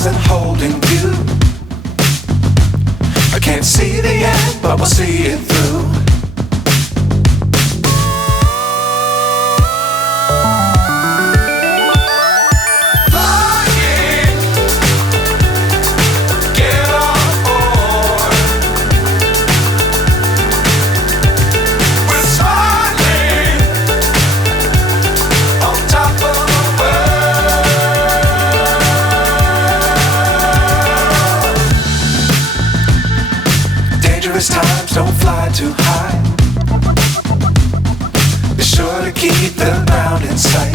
stars and holding you. I can't see the end, but we'll see it through. Times don't fly too high. Be sure to keep the ground in sight.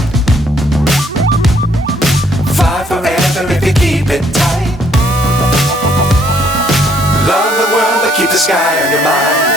Fly forever if you keep it tight. Love the world but keep the sky on your mind.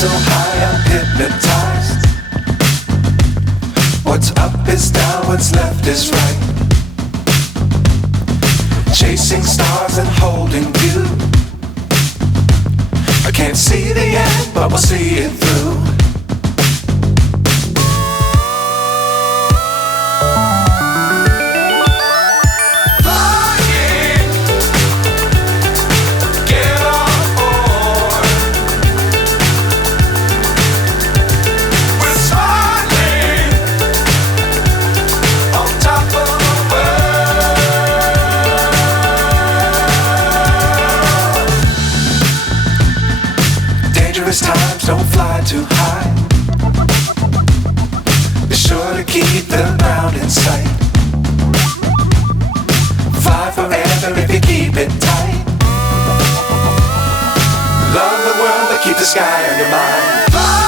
So high I'm hypnotized. What's up is down, what's left is right. Chasing stars and holding you. I can't see the end, but we'll see it through. Times don't fly too high. Be sure to keep the ground in sight. Fly forever if you keep it tight. Love the world but keep the sky on your mind.